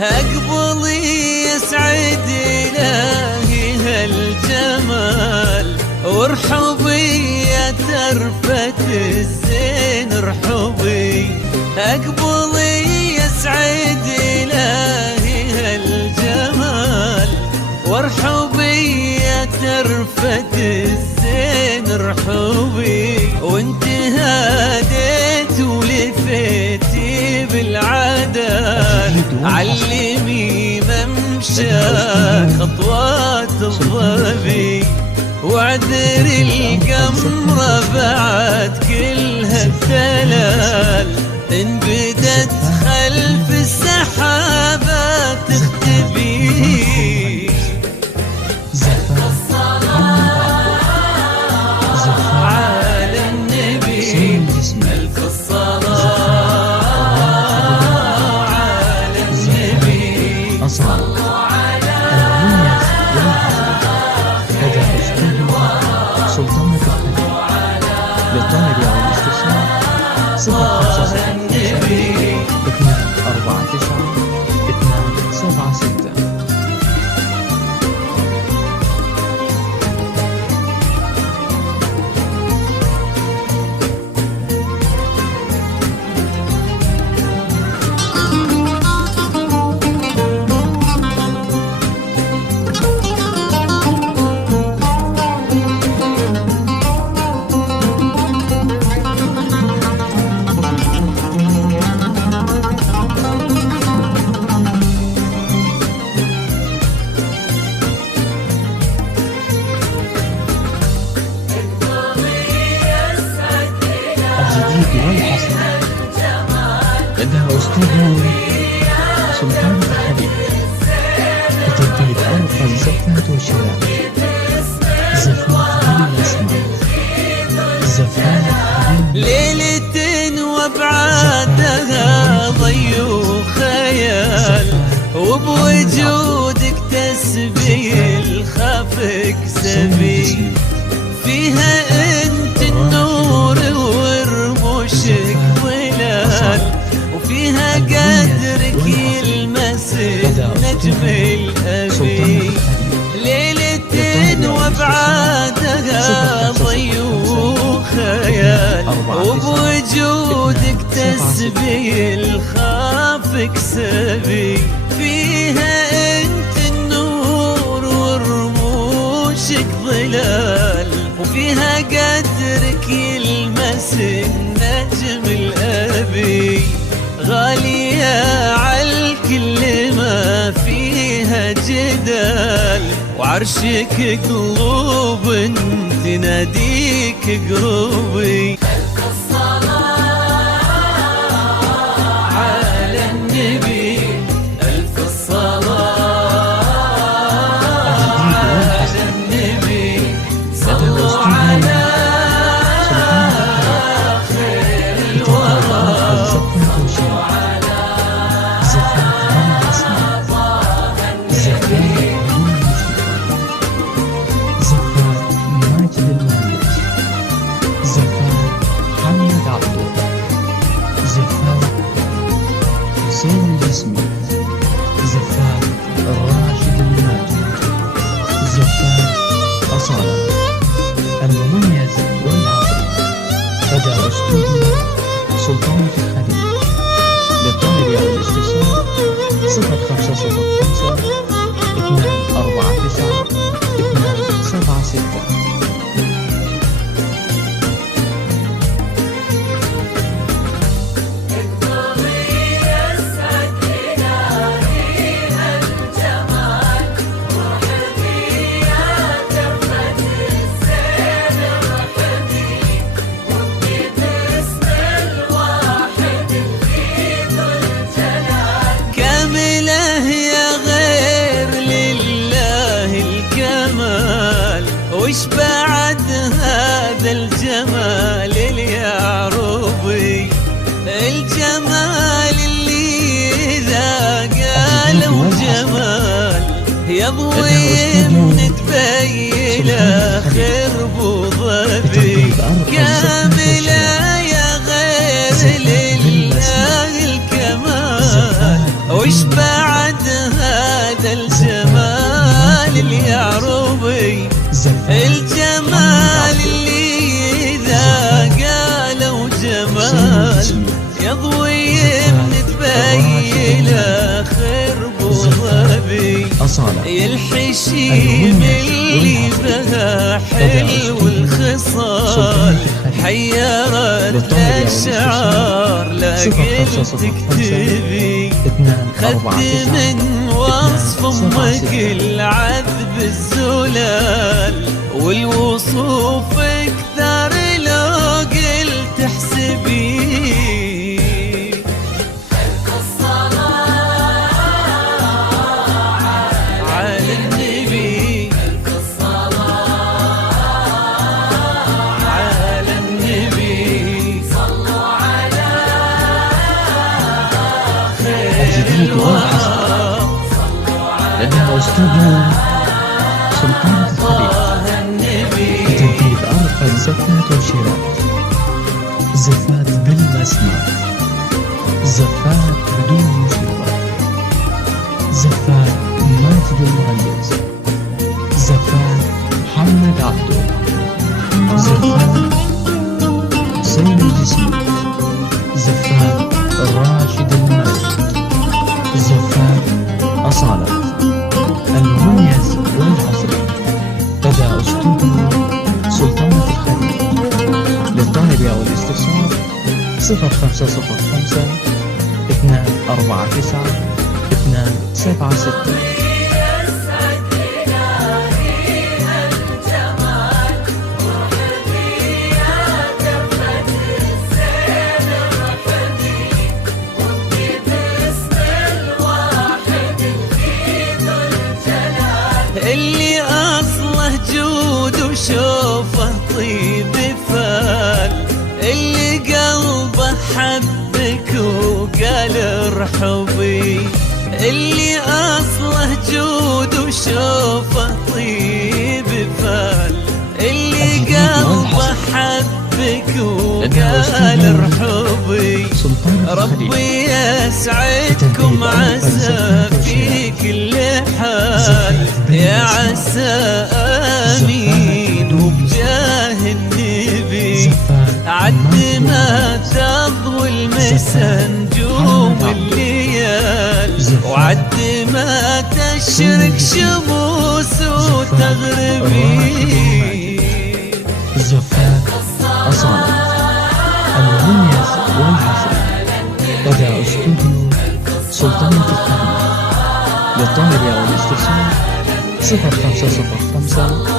أقبلي يسعد إلهي هالجمال، وارحبي يا ترفة الزين ارحبي. أقبلي يسعد إلهي هالجمال، وارحبي يا ترفة الزين ارحبي. وانت هاديت ولفيتي بالعدال، علمي ممشى خطوات الظبي، واعذر القمرة بعد كل هالدلال، إن بدت خلف السحابات تختفي. على النبي ألف الصلاة، على النبي صلوا على سلطان للطالب أو الاستفسار 050-249-276. والحسن لدى أستاذ سلطان الحبيب بتجديد أرقى الزفات والشباب، زفات بالاسم، زفات ليلة وابعادها ضي وخيال، وبوجودك تسبي الخافك سبي، فيها انت النور ورموشك ظلال، وفيها قدرك يلمس نجم الأبي. ليلة وابعادها ضي وخيال، وبوجودك تسبي الخافك سبي، فيها انت النور ورموشك ظلال، وفيها قدرك يلمس النجم الأبي. غالية عالكل ما فيها جدال، وعرشك قلوب تناديك قربي. ألف الصلاة على النبي، ألف الصلاة على النبي، صلوا على خير الورى، صلوا على زفات ماجد المالك، زفات محمد عبده، زفات حسين الجسمي، زفات راشد الماجد، زفات أصالة المميز والعظيم. لدى استوديو سلطان الخليل للطالب أو الاستفسار 050-249-276. وش بعد هذا الجمال اليعربي، الجمال اللي إذا قالوا جمال يضوي من تبيله خرب وضبي، كاملة يا غير لله الكمال. وش بعد أصالة. الحشيم اللي بها حلو الخصال حيرت الأشعار لا قلت تكتبي خدت من وصف أمك العذب الزلال والوصوف اكثر لو قلت احسبي على النبي على النبي صلوا على خير الورى لأنها أسلوبها سلطانة الخليج بترتيب أرقى زفات وشراء، زفات بالمسمار، زفات بدون موسيقى، زفات ماجد المهندس، زفات محمد عبده، زفات حسين الجسمي، زفات راشد المالك، زفات أصالة. المميز والحصري لدى أستوديو سلطانة الخليج. للطلب أو الاستفسار 0505 249 276. اللي أصله جود وشوفه طيب فال اللي قلبه حبك وقال ارحبي اللي أصله جود وشوفه طيب فال اللي قلبه حبك وقال ارحبي ربي يسعدكم عسى في كل حال يا عسى آمين وبجاه النبي عد ما تضوي المسا نجوم الليال وعد ما تشرق شموس وتغربي. زفات أصالة. المميز والحصري لدى أستوديو سلطانة الخليج. للطلب أو الاستفسار 0505